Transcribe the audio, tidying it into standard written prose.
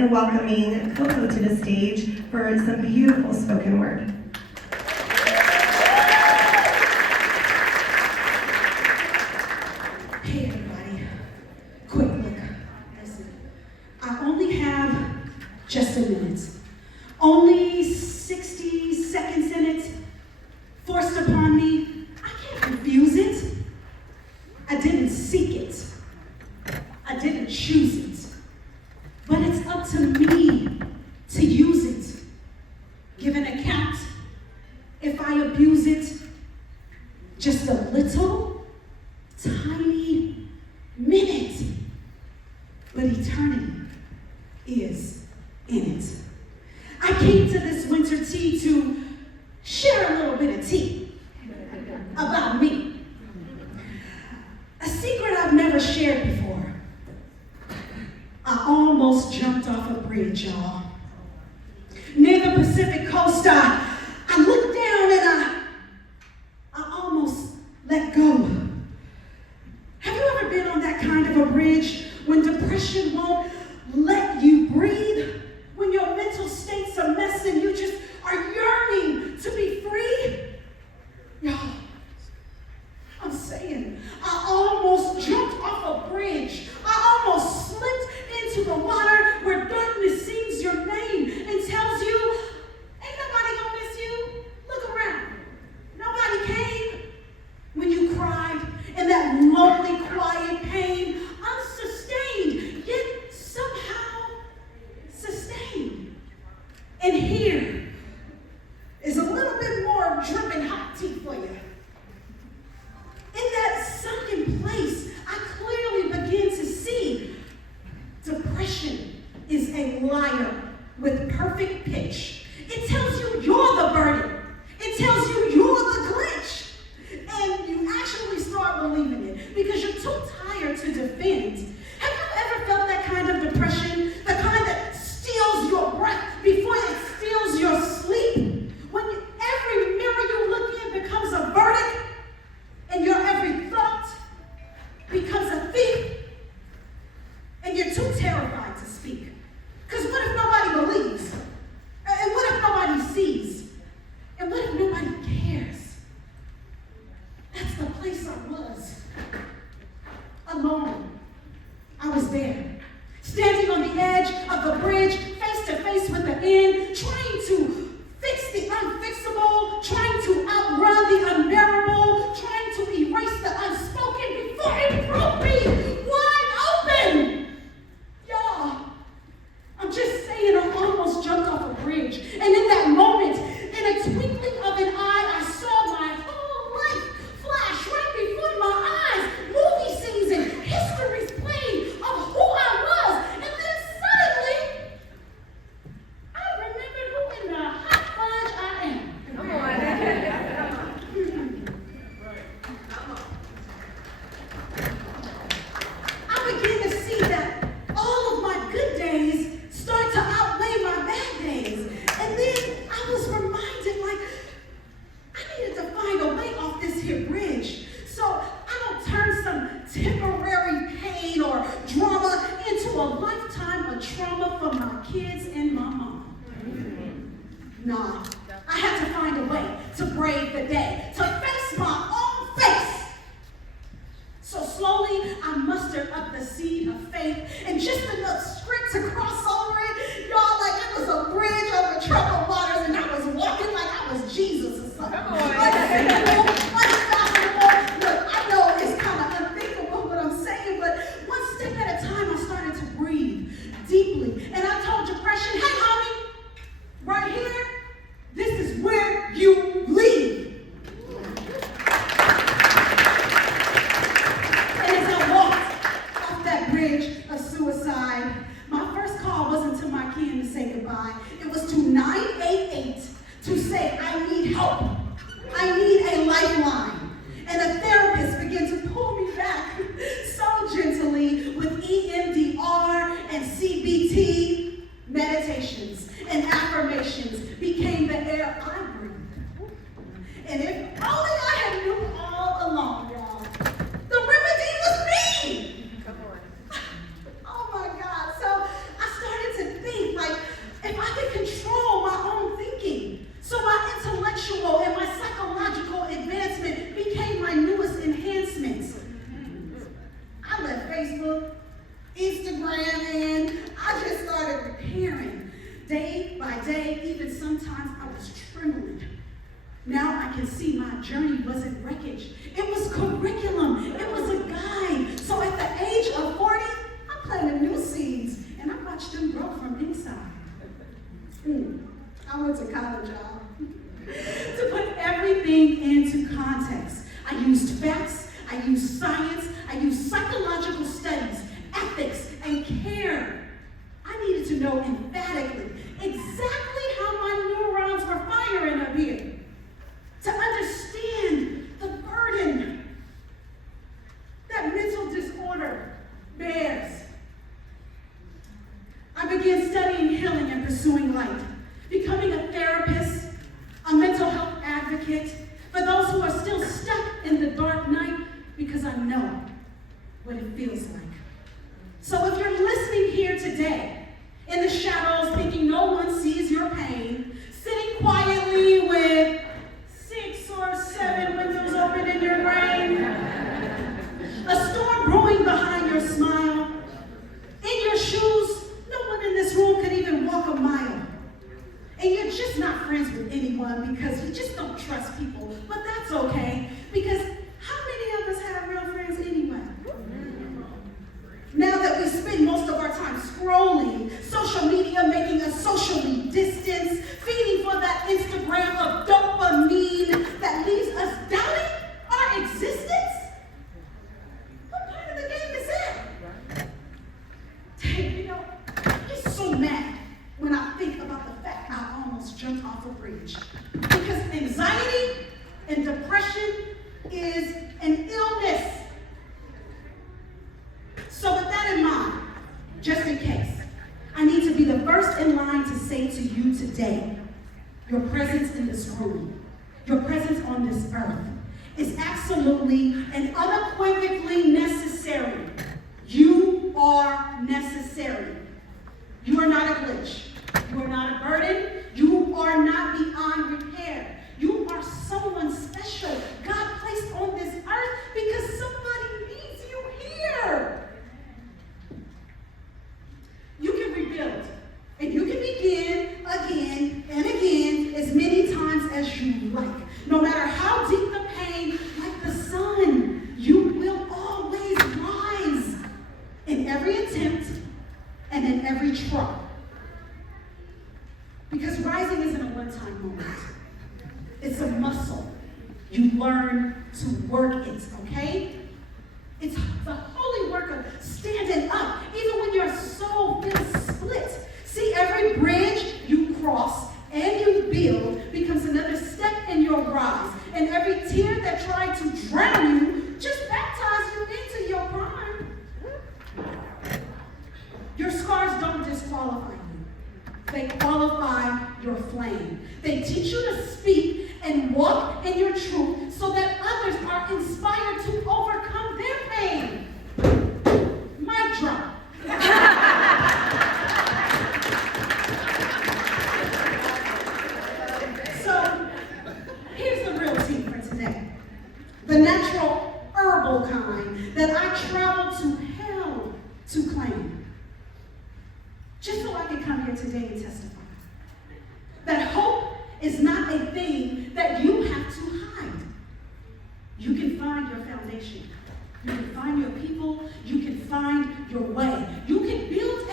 And welcoming Coco to the stage for some beautiful spoken word. Hey everybody, quick look. Listen, I only have just a minute. Only 60 seconds in it, forced upon me. I can't refuse it. I didn't seek it. I didn't choose it. But it's up to me to use it. Give an account if I abuse it. Just a little, tiny minute. But eternity is in it. I came to this winter tea to share a little bit of tea about me. A secret I've never shared before. I almost jumped off a bridge, y'all. Near the Pacific coast, I looked down and I almost let go. Have you ever been on that kind of a bridge when depression won't let you breathe? When your mental state's a mess and you just are yearning to be free? Y'all, I'm saying, I almost jumped off a bridge. I almost slipped into the water where darkness sings your name and tells you, ain't nobody gonna miss you. Look around. Nobody came. When you cried in that lonely, quiet pain, unsustained, yet somehow sustained. And here is a little bit more dripping hot tea for you. In that sunken place, I clearly begin to see depression is a liar with perfect pitch. It tells you you're the burden. It tells you you're the glitch. And you actually start believing it because you're too tired to defend. Have you ever felt that kind of depression? The kind that steals your breath before it steals your sleep? When every mirror you look in becomes a verdict and your every thought becomes a thief and you're too terrified to speak. Because what if nobody believes? And what if nobody sees? And what if nobody cares? That's the place I was. Alone. I was there. Standing on the edge of the bridge, face to face with the end, trying to fix the unfixable, trying to outrun the unbearable, trying to erase the unspoken before it broke me wide open. Y'all, I'm just saying I almost jumped off a bridge. And in that moment, in a twinkling of an eye, I saw my whole life flash right before my eyes. Movie scenes and histories playing of who I was. And then suddenly, I remembered who in the hot fudge I am. Come on. I began to see that all of my good days start to outweigh my bad days. And then I was reminded, like, I needed to find a way off this here bridge. So I don't turn some temporary pain or drama into a lifetime of trauma for my kids and my mom. Nah, I had to find a way to brave the day, to face my own face. So slowly, I mustered up the seed of faith and just enough script to cross over it. Y'all, like it was a bridge over troubled waters and I was walking like I was Jesus or something. Unfathomable. Look, I know it's kind of unthinkable what I'm saying, but one step at a time, I started to breathe deeply. And I told depression, hey, homie, right here, this is where you leave. And as I walked off that bridge of suicide, my first call wasn't to my kin to say goodbye. It was to 988 to say, I need help. I need a lifeline. And a therapist began to pull me back so gently with EMDR and CBT meditations and affirmations became the air I breathed. And if only I had knew all along, y'all, the remedy was me. Come on. Oh my God. So I started to think was trembling. Now I can see my journey wasn't wreckage. It was curriculum. It was a guide. So at the age of 40, I planted new seeds, and I watched them grow from inside. I went to college, y'all. To put everything into context, I used facts, I used science, I used psychological studies, ethics, and care. I needed to know emphatically exactly how my neurons were firing up here, to understand the burden that mental disorder bears. I began studying healing and pursuing light, becoming a therapist, a mental health advocate for those who are still stuck in the dark night, because I know what it feels like. So if you're listening here today, in the shadows, thinking no one sees your pain, sitting quietly with 6 or 7 windows open in your brain, a storm brewing behind your smile, in your shoes, no one in this room could even walk a mile. And you're just not friends with anyone because you just don't trust people. But that's okay, because how many of us have real friends anyway? Now that we spend most of our time scrolling, social media making us socially distanced, feeding for that Instagram of dopamine that leaves us doubting our existence? What part of the game is that? Dang, you know, I get so mad when I think about the fact I almost jumped off a bridge. Because anxiety and depression is an illness. So with that in mind, just in case, I need to be the first in line to say to you today, your presence in this room, your presence on this earth is absolutely and unequivocally necessary. You are necessary. You are not a glitch. You are not a burden. You are not beyond repair. You are someone special God placed on this earth because somebody needs you here. You can rebuild, and you can begin again and again as many times as you like. No matter how deep the pain, like the sun, you will always rise in every attempt and in every try. Because rising isn't a one-time moment. It's a muscle. You learn to work it, okay? It's the holy work of standing up, even when your soul feels split. See, every bridge you cross and you build becomes another step in your rise. And every tear that tried to drown you just baptized you into your prime. Your scars don't disqualify you. They qualify your flame. They teach you to speak and walk in your truth so that others are inspired to overcome their pain. Mic drop. So, here's the real tea for today. The natural herbal kind that I traveled to hell to claim. Just so I can come here today and testify. That hope is not a thing that you have to hide. You can find your foundation. You can find your people. You can find your way. You can build